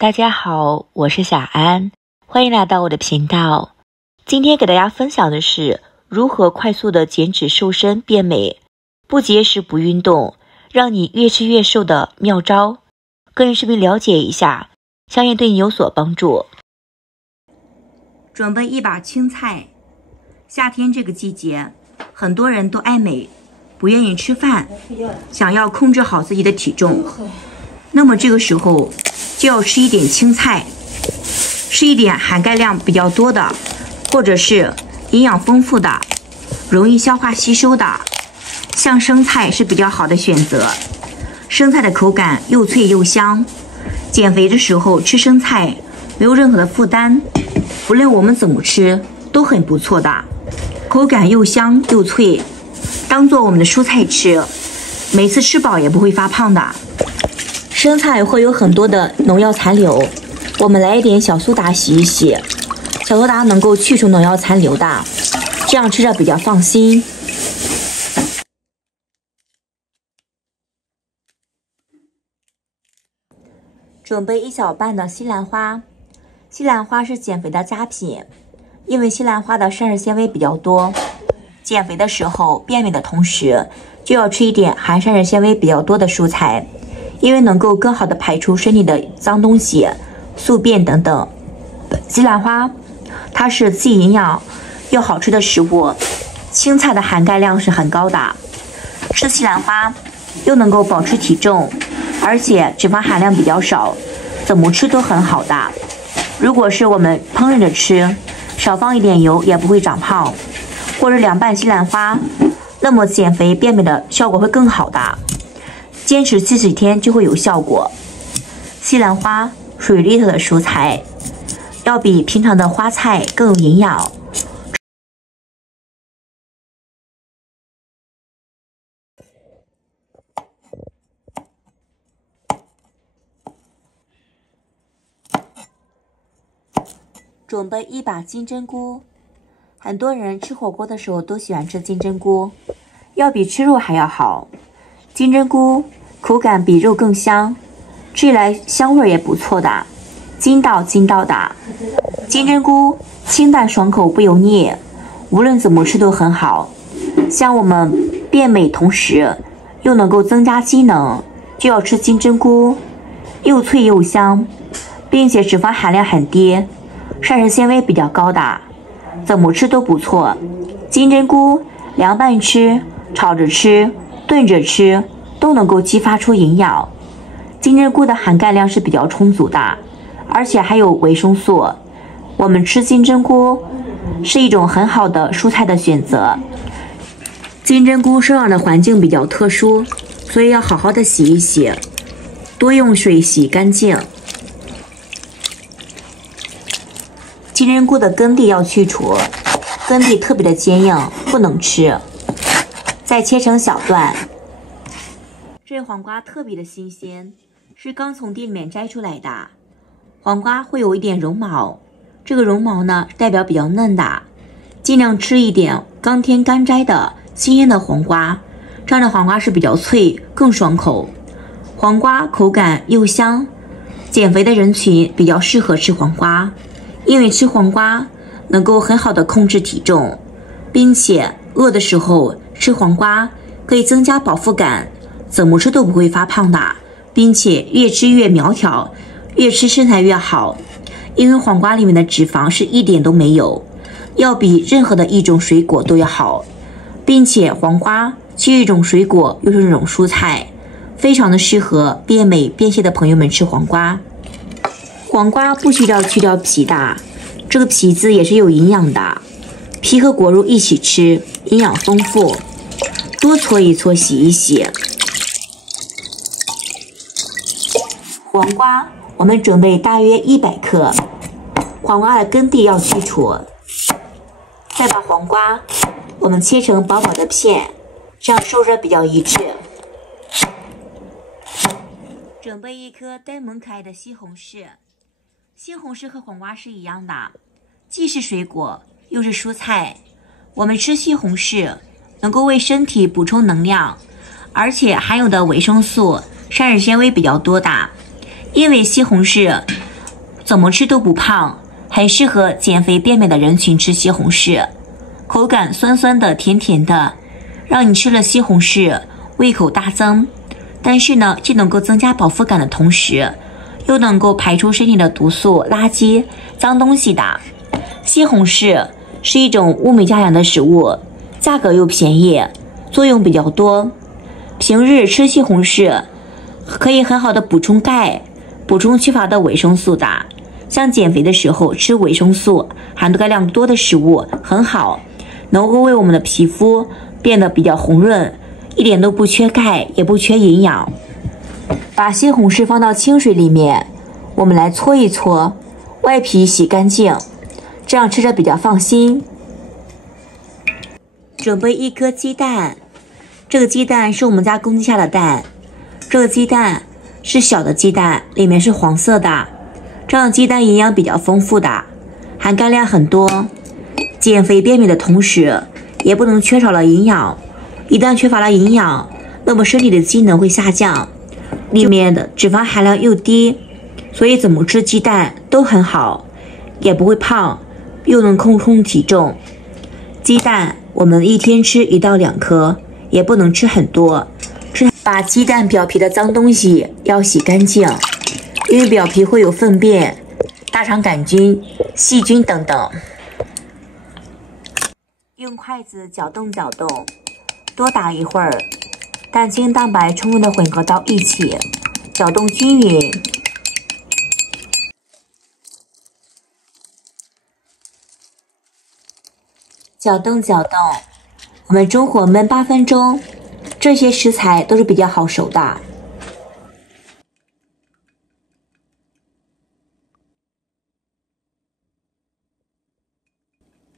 大家好，我是小安，欢迎来到我的频道。今天给大家分享的是如何快速的减脂瘦身变美，不节食不运动，让你越吃越瘦的妙招。个人视频了解一下，相信对你有所帮助。准备一把青菜。夏天这个季节，很多人都爱美，不愿意吃饭，想要控制好自己的体重。那么这个时候就要吃一点青菜，吃一点含钙量比较多的，或者是营养丰富的，容易消化吸收的，像生菜是比较好的选择。生菜的口感又脆又香，减肥的时候吃生菜没有任何的负担，不论我们怎么吃都很不错的，口感又香又脆，当做我们的蔬菜吃，每次吃饱也不会发胖的。生菜会有很多的农药残留，我们来一点小苏打洗一洗，小苏打能够去除农药残留的，这样吃着比较放心。准备1小半的西兰花，西兰花是减肥的佳品，因为西兰花的膳食纤维比较多，减肥的时候变美的同时，就要吃一点含膳食纤维比较多的蔬菜，因为能够更好的排出身体的脏东西、宿便等等。西兰花它是既营养又好吃的食物，青菜的含钙量是很高的，吃西兰花又能够保持体重，而且脂肪含量比较少，怎么吃都很好的。如果是我们烹饪着吃，少放一点油也不会长胖，或者凉拌西兰花，那么减肥变美的效果会更好的，坚持7几天就会有效果。西兰花属于绿色的蔬菜，要比平常的花菜更有营养。准备一把金针菇，很多人吃火锅的时候都喜欢吃金针菇，要比吃肉还要好。金针菇口感比肉更香，吃起来香味也不错的，筋道的。金针菇清淡爽口不油腻，无论怎么吃都很好。像我们变美同时又能够增加机能，就要吃金针菇，又脆又香，并且脂肪含量很低，膳食纤维比较高的，怎么吃都不错。金针菇凉拌吃、炒着吃、炖着吃都能够激发出营养。金针菇的含钙量是比较充足的，而且还有维生素。我们吃金针菇是一种很好的蔬菜的选择。金针菇生长的环境比较特殊，所以要好好的洗一洗，多用水洗干净。金针菇的根蒂要去除，根蒂特别的坚硬，不能吃。再切成小段。这黄瓜特别的新鲜，是刚从地里面摘出来的。黄瓜会有一点绒毛，这个绒毛呢代表比较嫩的，尽量吃一点刚天刚摘的新鲜的黄瓜，这样的黄瓜是比较脆，更爽口。黄瓜口感又香，减肥的人群比较适合吃黄瓜。因为吃黄瓜能够很好的控制体重，并且饿的时候吃黄瓜可以增加饱腹感，怎么吃都不会发胖的，并且越吃越苗条，越吃身材越好。因为黄瓜里面的脂肪是一点都没有，要比任何的一种水果都要好，并且黄瓜是一种水果又是一种蔬菜，非常的适合变美变谢的朋友们吃黄瓜。黄瓜不需要去掉皮的，这个皮子也是有营养的，皮和果肉一起吃，营养丰富。多搓一搓，洗一洗。黄瓜我们准备大约100克，黄瓜的根蒂要去除，再把黄瓜我们切成薄薄的片，这样收着比较一致。准备1颗呆萌可爱的西红柿。西红柿和黄瓜是一样的，既是水果又是蔬菜。我们吃西红柿能够为身体补充能量，而且含有的维生素、膳食纤维比较多的。因为西红柿怎么吃都不胖，很适合减肥变美的人群吃西红柿。口感酸酸的、甜甜的，让你吃了西红柿胃口大增。但是呢，既能够增加饱腹感的同时，又能够排出身体的毒素、垃圾、脏东西的。西红柿是一种物美价廉的食物，价格又便宜，作用比较多。平日吃西红柿可以很好的补充钙，补充缺乏的维生素的。像减肥的时候吃维生素含钙量多的食物很好，能够为我们的皮肤变得比较红润，一点都不缺钙，也不缺营养。把西红柿放到清水里面，我们来搓一搓，外皮洗干净，这样吃着比较放心。准备1颗鸡蛋，这个鸡蛋是我们家公鸡下的蛋，这个鸡蛋是小的鸡蛋，里面是黄色的，这样鸡蛋营养比较丰富的，含钙量很多，减肥变美的同时也不能缺少了营养。一旦缺乏了营养，那么身体的机能会下降，里面的脂肪含量又低，所以怎么吃鸡蛋都很好，也不会胖，又能控体重。鸡蛋我们一天吃1到2颗，也不能吃很多。把鸡蛋表皮的脏东西要洗干净，因为表皮会有粪便、大肠杆菌、细菌等等。用筷子搅动搅动，多打一会儿，蛋清蛋白充分的混合到一起，搅动均匀。搅动搅动，我们中火焖8分钟。这些食材都是比较好熟的。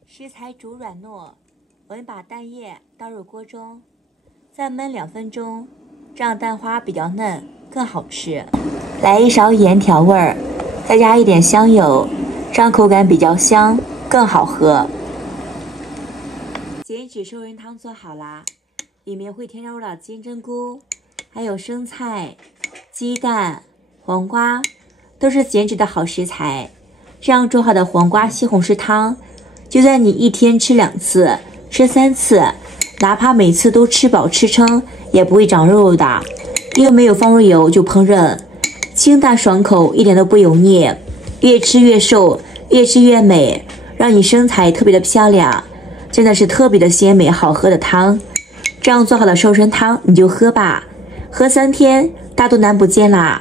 食材煮软糯，我们把蛋液倒入锅中，再焖2分钟，这样蛋花比较嫩，更好吃。来1勺盐调味儿，再加一点香油，这样口感比较香，更好喝。减脂瘦人汤做好啦。里面会添入了金针菇，还有生菜、鸡蛋、黄瓜，都是减脂的好食材。这样做好的黄瓜西红柿汤，就算你一天吃2次、吃3次，哪怕每次都吃饱吃撑，也不会长肉的，因为没有放入油就烹饪，清淡爽口，一点都不油腻，越吃越瘦，越吃越美，让你身材特别的漂亮，真的是特别的鲜美好喝的汤。这样做好的瘦身汤你就喝吧，喝3天大肚腩不见啦，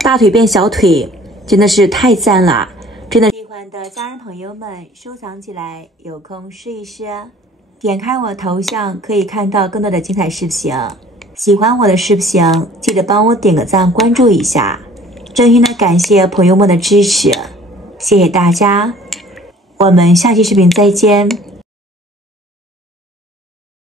大腿变小腿，真的是太赞了，真的。喜欢的家人朋友们收藏起来，有空试一试。点开我头像可以看到更多的精彩视频。喜欢我的视频记得帮我点个赞，关注一下，真心的感谢朋友们的支持，谢谢大家，我们下期视频再见。